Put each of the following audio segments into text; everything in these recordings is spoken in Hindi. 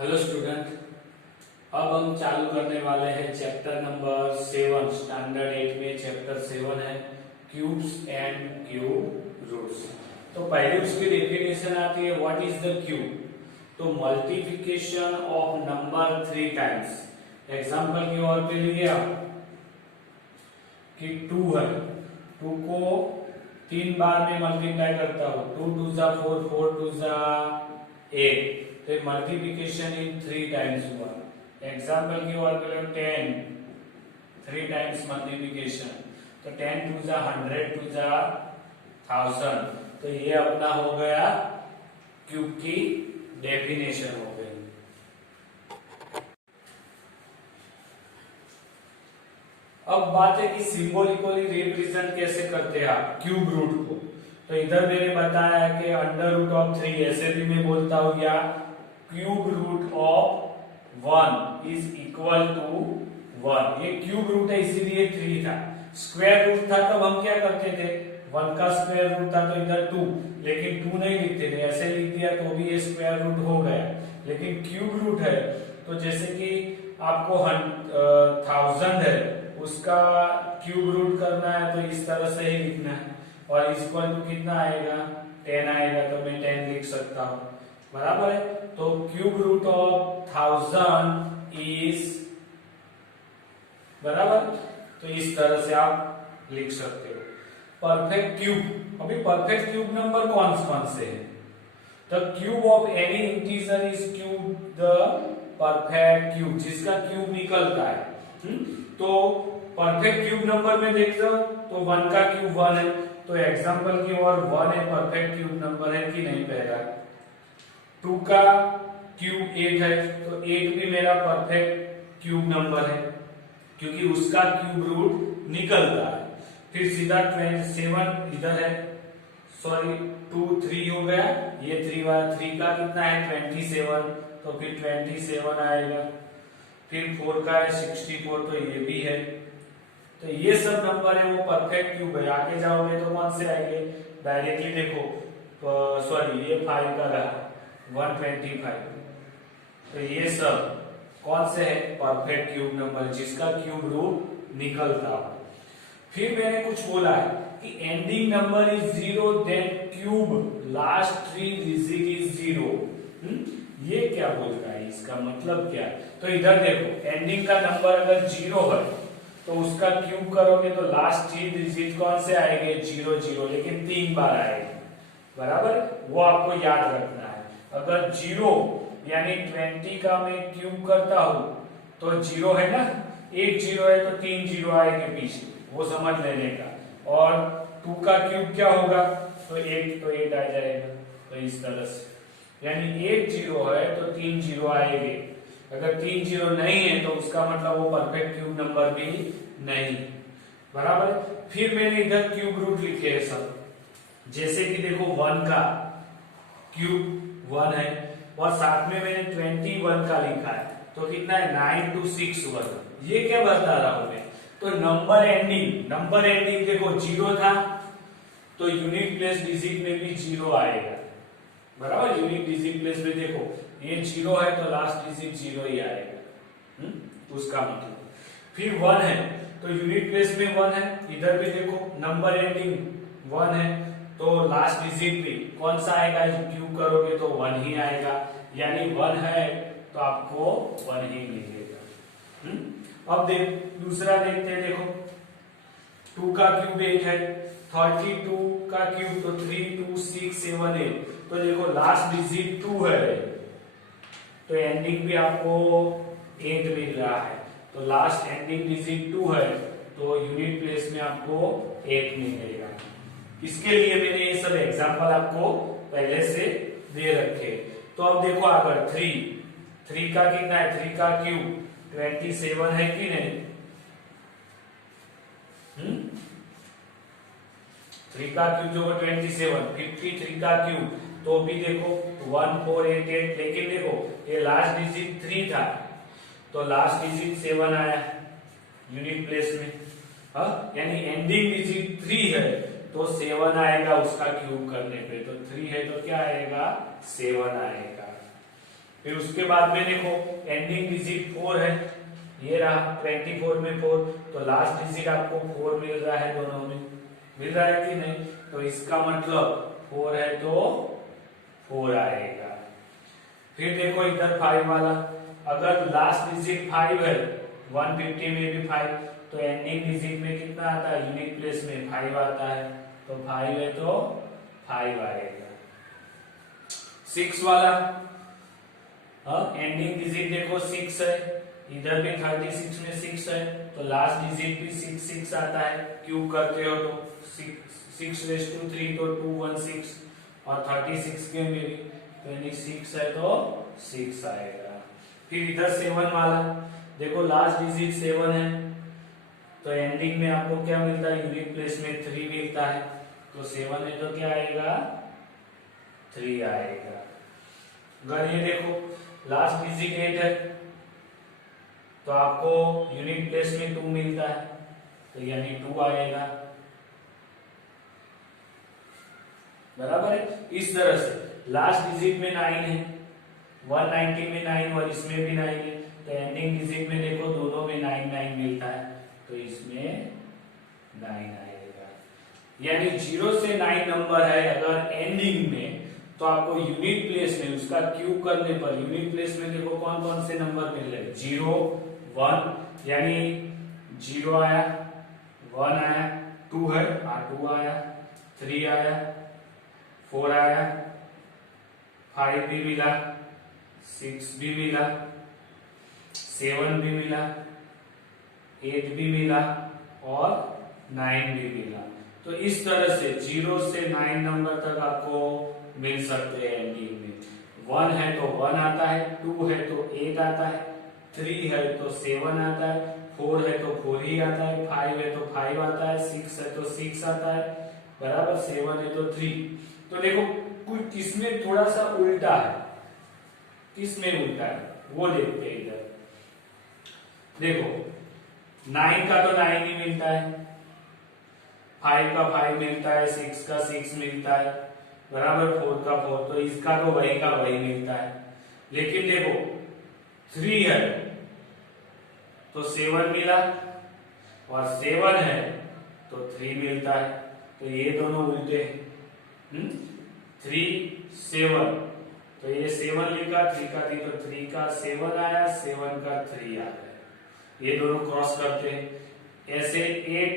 हेलो स्टूडेंट, अब हम चालू करने वाले हैं चैप्टर नंबर 7 स्टैंडर्ड 8 में। चैप्टर 7 है क्यूब्स एंड क्यूब रूट्स। तो पहले उसकी डेफिनेशन आती है व्हाट इज द क्यूब। तो multiplication of number 3 times. Example की ओर पे लिए आप कि 2 है, 2 को 3 बार में मल्टीप्लाई करता हूं, 2 2 जा 4, 4 2 जा 8, तो मल्टीप्लिकेशन इन 3 टाइम्स हुआ। एग्जाम्पल की ओर पे 10 3 टाइम्स मल्टीप्लिकेशन, तो 10 2 जा 100, 2 जा 1000। तो ये अपना हो गया क्यूब की डेफिनेशन हो गई। अब बात है कि सिंबॉलिकली रिप्रेजेंट कैसे करते हैं आप क्यूब रूट को। तो इधर मैंने बताया है कि अंडर रूट ऑफ 3 ऐसे भी मैं बोलता हूं, या cube root of 1 is equal to 1। ये क्यूब रूट है इसीलिए 3 था। स्क्वायर रूट था तब हम क्या करते थे, 1 का स्क्वायर रूट था तो इधर 2, लेकिन 2 नहीं लिखते थे, ऐसे लिख दिया तो भी ये स्क्वायर रूट हो गया। लेकिन क्यूब रूट है तो जैसे कि आपको 1000 है, उसका क्यूब रूट करना है तो इस तरह से ही लिखना है, और इक्वल टू कितना आएगा 10 आएगा, तो मैं 10 लिख सकता हूं, बराबर है। तो क्यूब रूट ऑफ 1000 इज बराबर, तो इस तरह से आप लिख सकते हो। परफेक्ट क्यूब, अभी परफेक्ट क्यूब नंबर कौन कौन से है। The cube of any integer is cube the perfect cube, जिसका क्यूब निकलता है। तो परफेक्ट क्यूब नंबर में देख लो तो 1 का क्यूब 1 है, तो एग्जांपल की ओर 1 है परफेक्ट क्यूब नंबर है कि नहीं पहला। 2 का क्यूब 8 है, तो 8 भी मेरा परफेक्ट क्यूब नंबर है क्योंकि उसका क्यूब रूट निकलता है। फिर सीधा 27 इधर है, सॉरी 2 3 हो गया, ये 3 का कितना है 27, तो फिर 27 आएगा। फिर 4 का है 64, तो ये भी है। तो ये सब नंबर है वो परफेक्ट क्यूब है। आगे जाओगे तो कौन से आएंगे, डायरेक्टली देखो, सॉरी ये 5 का रहा 125, तो ये सब कौन से है परफेक्ट क्यूब नंबर, जिसका क्यूब रूट निकलता हो। फिर मैंने कुछ बोला है कि ending number is 0 then cube last 3 digit is 0। ये क्या बोल रहा है, इसका मतलब क्या है। तो इधर देखो, एंडिंग का नंबर अगर 0 है तो उसका क्यूब करोगे तो लास्ट 3 डिजिट कौन से आएंगे 0 0, लेकिन 3 बार आएंगे, बराबर, वो आपको याद रखना है। अगर 0 यानी 20 का मैं क्यूब करता हूं तो 0 है ना, एक 0 है तो 3 0 आएंगे पीछे, वो समझ लेने का। और 2 का क्यूब क्या होगा, तो 8 आ जाएगा, तो इस तरह से, यानी 1 0 है तो 3 0 आएंगे। अगर 3 0 नहीं है तो उसका मतलब वो परफेक्ट क्यूब नंबर भी नहीं, बराबर। फिर मैंने इधर क्यूब रूट लिखे हैं सब, जैसे कि देखो 1 का क्यूब 1 है, और साथ में मैंने 21 का लिखा है, तो कितना है 9261। ये क्या बता रहा हूं मैं, तो नंबर एंडिंग देखो 0 था तो यूनिट प्लेस डिजिट में भी 0 आएगा, बराबर। यूनिट डिजिट प्लेस में देखो ये 0 है तो लास्ट डिजिट 0 ही आएगा, उसका मतलब। फिर 1 है तो यूनिट प्लेस में 1 है, इधर भी देखो नंबर एंडिंग 1 है तो लास्ट डिजिट भी कौन सा आएगा, क्यूब करोगे तो 1 ही आएगा, यानी 1 है तो आपको 1 ही मिलेगा। अब दूसरा देखते हैं, देखो 2 का क्यूब 8 है, 32 का क्यूब तो 3 2 6 7 8, तो देखो लास्ट डिजिट 2 है तो एंडिंग भी आपको 8 मिल रहा है, तो लास्ट एंडिंग डिजिट 2 है तो यूनिट प्लेस में आपको 8 मिलेगा। इसके लिए मैंने ये सब एग्जांपल आपको पहले से दे रखे। तो अब देखो आगे 3 का कितना है, 3 का क्यूब 27 है कि नहीं, 3 का क्यूब जो 27, 53 का क्यूब तो भी देखो 1488, लेकिन देखो ये लास्ट डिजिट 3 था तो लास्ट डिजिट 7 आया यूनिट प्लेस में, यानी एंडिंग डिजिट 3 है तो 7 आएगा उसका क्यूब करने पे, तो 3 है तो क्या आएगा 7 आएगा। फिर उसके बाद में देखो एंडिंग डिजिट 4 है, ये रहा 24 में 4, तो लास्ट डिजिट आपको 4 मिल रहा है, दोनों में मिल रहा है कि नहीं, तो इसका मतलब 4 है तो 4 आएगा। फिर देखो इधर 5 वाला, अगर लास्ट डिजिट 5 है, 150 में भी 5, तो एंडिंग डिजिट में कितना आता है, यूनिट प्लेस में 5 आता है, तो 5 है तो 5 आएगा। 6 वाला, एंडिंग डिजिट देखो 6 है, इधर भी 36 में 6 है, तो लास्ट डिजिट भी 6 आता है, क्यूब करते हो तो 6 तो 216, और 36 के में भी तो यानी 6 है तो 6 आएगा। फिर इधर 7 वाला, देखो लास्ट डिजिट 7 है, तो एंडिंग में आपको क्या मिलता है, यूनिट प्लेस में 3 मिलता है, तो 7 है तो क्या आएगा, 3 आएगा। अगर ये देखो लास्ट डिजिट 8 है, तो आपको यूनिट प्लेस में 2 मिलता है, तो यानी 2 आएगा, बराबर है। इस तरह से लास्ट डिजिट में 9 है, 190 में 9 और इसमें भी 9 है, तो एंडिंग डिजिट में देखो दोनों में 9 मिलता है, तो इसमें 9 आएगा। यानी 0 से 9 नंबर है अगर एंडिंग में, तो आपको यूनिट प्लेस में उसका क्यूब करने पर यूनिट प्लेस में देखो कौन कौन से नंबर मिल रहे, 0 1, यानी 0 आया, 1 आया, 2 है 2 आया, 3 आया, 4 आया, 5 भी मिला, 6 भी मिला, 7 भी मिला, 8 भी मिला और 9 भी मिला। तो इस तरह से 0 से 9 नंबर तक आपको मिल सकते हैं एंडिंग में। 1 है तो 1 आता है, 2 है तो 8 आता है, 3 है तो 7 आता है, 4 है तो 4 ही आता है, 5 है तो 5 आता है, 6 है तो 6 आता है, बराबर, 7 है तो 3। तो देखो कुछ किसमें थोड़ा सा उल्टा है, किसमें उल्टा है वो देखते हैं। इधर देखो 9 का तो 9 ही मिलता है, 5 का 5 मिलता है, 6 का 6 मिलता है, बराबर, 4 का 4, तो इसका तो वही का वही मिलता है। लेकिन देखो 3 है तो 7 मिला, और 7 है तो 3 मिलता है, तो ये दोनों उल्टे हैं। 3 7, तो ये 7 लिखा, 3 का 3 तो 3 का 7 आया, 7 का 3 आ गया, ये दोनों क्रॉस करते हैं। ऐसे 8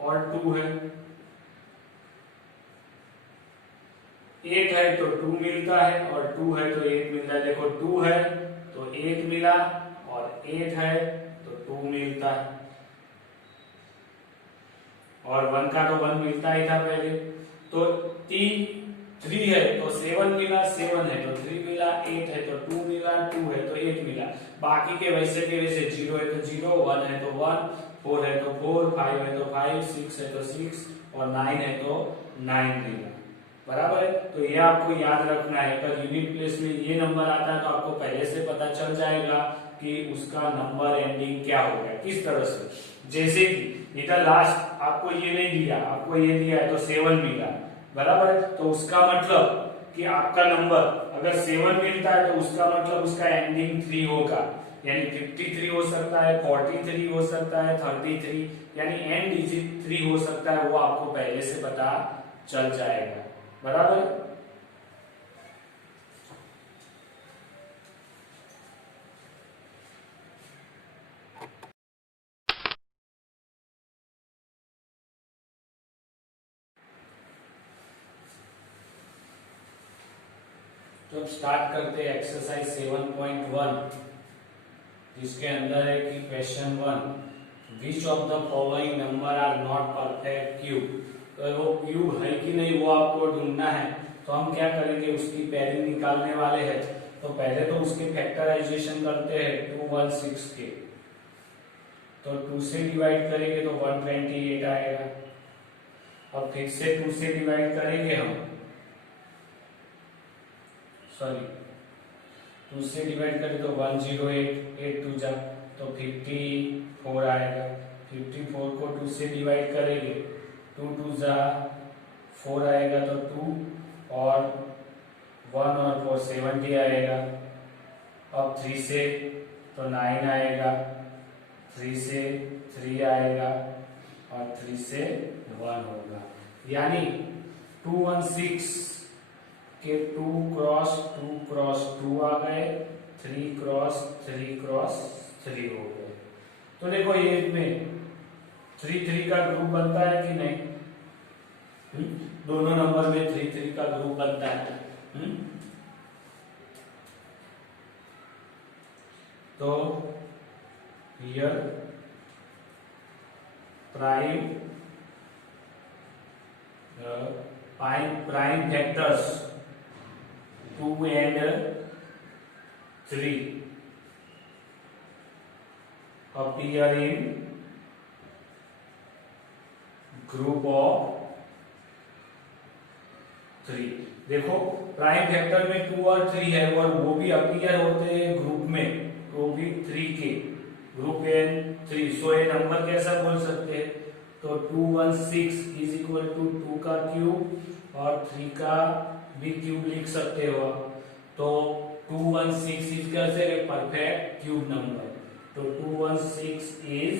और 2 है, 8 है तो 2 मिलता है, और 2 है तो 8 मिलता है। देखो 2 है तो 8 मिला, और 8 है तो 2 मिलता है, और 1 का तो 1 मिलता ही था पहले। तो 3 है तो 7 मिला, 7 है तो 3 मिला, 8 है तो 2 मिला, 2 है तो 8 मिला। बाकी के वैसे 0 है तो 0, 1 है तो 1, 4 है तो 4, 5 है तो 5, 6 है तो 6 और 9 है तो 9 मिला, बराबर है। तो ये आपको याद रखना है, अगर यूनिट प्लेस में ये नंबर आता है तो आपको पहले से पता चल जाएगा कि उसका नंबर एंडिंग क्या होगा, किस तरह से। जैसे कि इधर लास्ट आपको ये नहीं दिया, आपको ये दिया है तो 7 मिला, बराबर है, तो उसका मतलब कि आपका नंबर अगर 7 मिलता है तो उसका मतलब उसका एंडिंग 3 होगा, यानी 53 हो सकता है, 43 हो सकता है, 33, यानी एंड डिजिट 3 हो सकता है, वो आपको पहले से पता चल जाएगा, बराबर। तो अब स्टार्ट करते हैं एक्सरसाइज 7.1, जिसके अंदर है कि question 1, which of the following number are not perfect cube. तो वो क्यूब है कि नहीं वो आपको ढूंढना है। तो हम क्या करेंगे, उसकी पेयरिंग निकालने वाले हैं। तो पहले तो उसके फैक्टराइजेशन करते हैं 216 के, तो 2 से डिवाइड करेंगे तो 128 आएगा। अब फिर से 2 से डिवाइड करेंगे हम, सॉरी 2 से डिवाइड करें तो 108, 8 2 जा तो 54 आएगा। 54 को 2 से डिवाइड करेंगे, 2 2 जा 4 आएगा, तो 2 और 1 और 4 70 आएगा। अब 3 से तो 9 आएगा, 3 से 3 आएगा और 3 से 1 होगा, यानी 216 के 2 क्रॉस 2 क्रॉस 2 आ गए, 3 क्रॉस 3 क्रॉस 3 हो गए। तो देखो ये में 3 3 का ग्रुप बनता है कि नहीं? दोनों नंबर में 3 3 का ग्रुप बनता है। तो here prime factors 2 and 3 appear in group of 3। देखो प्राइम फैक्टर में 2 और 3 है और वो भी अपीयर होते हैं ग्रुप में, वो भी 3 के ग्रुप एन 3। सो ये नंबर कैसा बोल सकते हैं? तो 216 इज इक्वल टू 2 का क्यूब और 3 का भी क्यूब लिख सकते हो। तो 216 इज कैसे परफेक्ट क्यूब नंबर। तो 216 इज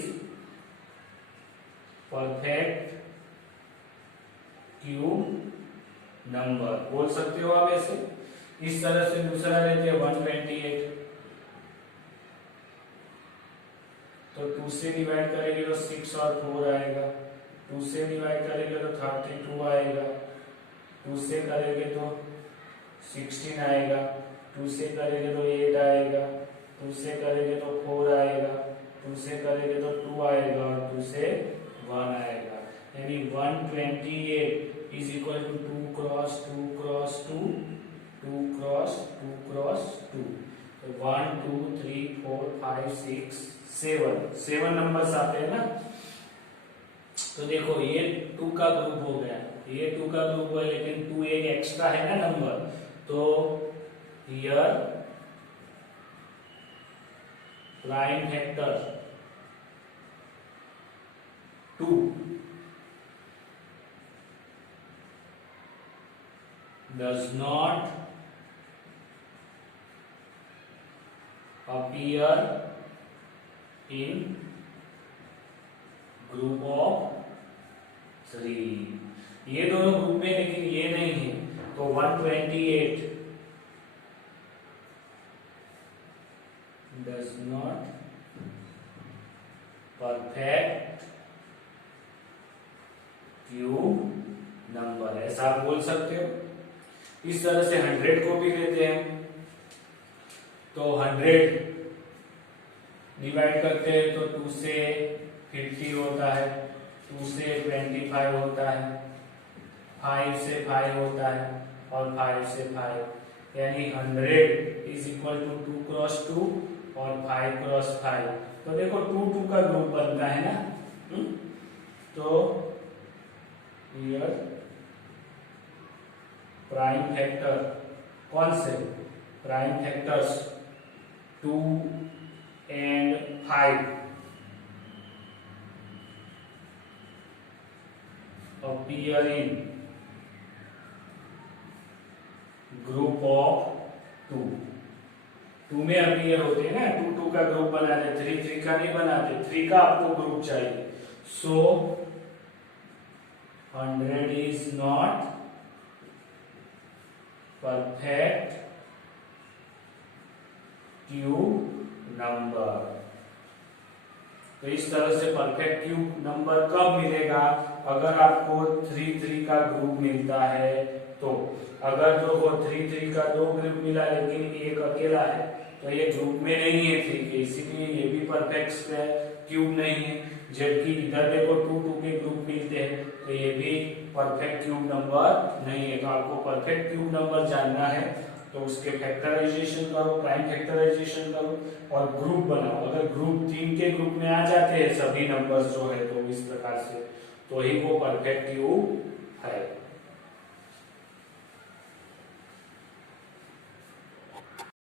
परफेक्ट क्यूब नंबर बोल सकते हो आप ऐसे। इस तरह से दूसरा लेते हैं 128, तो 2 से डिवाइड करेंगे तो 6 और 4 आएगा, 2 से डिवाइड करेंगे तो 32 आएगा, 2 से करेंगे तो 16 आएगा, 2 से करेंगे तो 8 आएगा, 2 से करेंगे तो 4 आएगा, 2 से करेंगे तो 2 आएगा और 2 से 1 आएगा, यानी 128 is equal to 2 cross 2 cross 2 2 cross 2 cross 2। तो 1 2 3 4 5 6 7 नंबर्स आते हैं ना। तो देखो ये 2 का ग्रुप हो गया, ये 2 का ग्रुप हुआ, लेकिन 2 एक एक्स्ट्रा है ना नंबर। तो here prime factor 2 does not appear in group of 3। ये दोनों ग्रुप में, लेकिन ये नहीं है। तो 128 does not perfect cube number, ऐसा आप बोल सकते हो। इस तरह से 100 को भी लेते हैं, तो 100 डिवाइड करते हैं तो 2 से 50 होता है, 2 से 25 होता है, 5 से 5 होता है और 5 से 5, यानी 100 इज इक्वल टू 2 क्रॉस 2 और 5 क्रॉस 5। तो देखो 2 2 का ग्रुप बनता है ना। तो हियर प्राइम फैक्टर कौन से? Prime factors 2 and 5 appear in group of 2। 2 में अपीयर होते हैं ना, 2 2 का ग्रुप बनाते, 3 3 का नहीं बनाते, 3 का आपको ग्रुप चाहिए। सो 100 is not perfect cube number. तो इस तरह से परफेक्ट क्यूब नंबर कब मिलेगा? अगर आपको 3 3 का ग्रुप मिलता है तो। अगर जो 3 3 का 2 ग्रुप मिला लेकिन एक अकेला है, तो ये ग्रुप में नहीं है 3 के, इसीलिए ये भी परफेक्ट क्यूब नहीं है। जबकि इधर देखो 2 2 के ग्रुप मिलते हैं, तो ये भी परफेक्ट क्यूब नंबर नहीं है। तो आपको परफेक्ट क्यूब नंबर जानना है तो उसके फैक्टराइजेशन करो, प्राइम फैक्टराइजेशन करो और ग्रुप बनाओ। अगर ग्रुप 3 के ग्रुप में आ जाते हैं सभी नंबर्स जो है, तो इस प्रकार से, तो ही वो परफेक्ट क्यूब है।